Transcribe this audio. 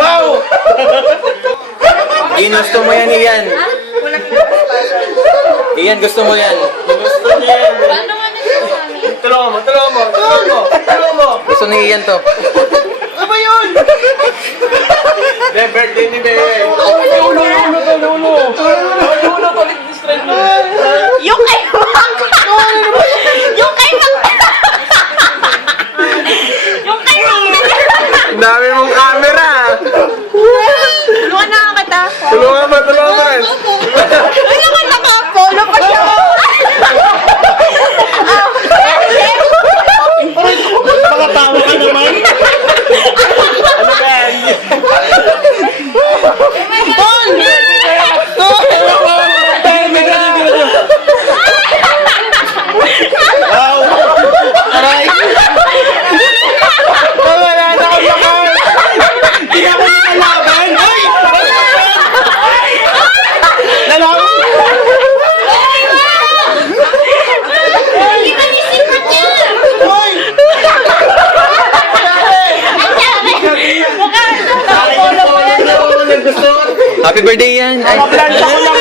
Wow! Ian, gusto mo yan, Ian. Ian, gusto mo yan. Gusto niya yan. Paano nga nagsasabi? Tulungan mo. Gusto ni Ian to. Ano ba yun? Birthday ni Bea. Ulo. Yung kay Mac! Yung kay Mac! Yung kay Mac! Ang dami mong camera. Tulungan na kita. Tulungan mo. Wala ka naka-follow pa siya. Makatawa ka naman. Ano ba yan? Wow! Aray! Wala na ako lakas! Hindi na ako nakalaban! Ay! Nalaman! Hindi ba ni secret niya? Hoy! Mukha naka-follow pa yan. Naggusto! Happy birthday, Ian. Ay, Nakaplansya ko lang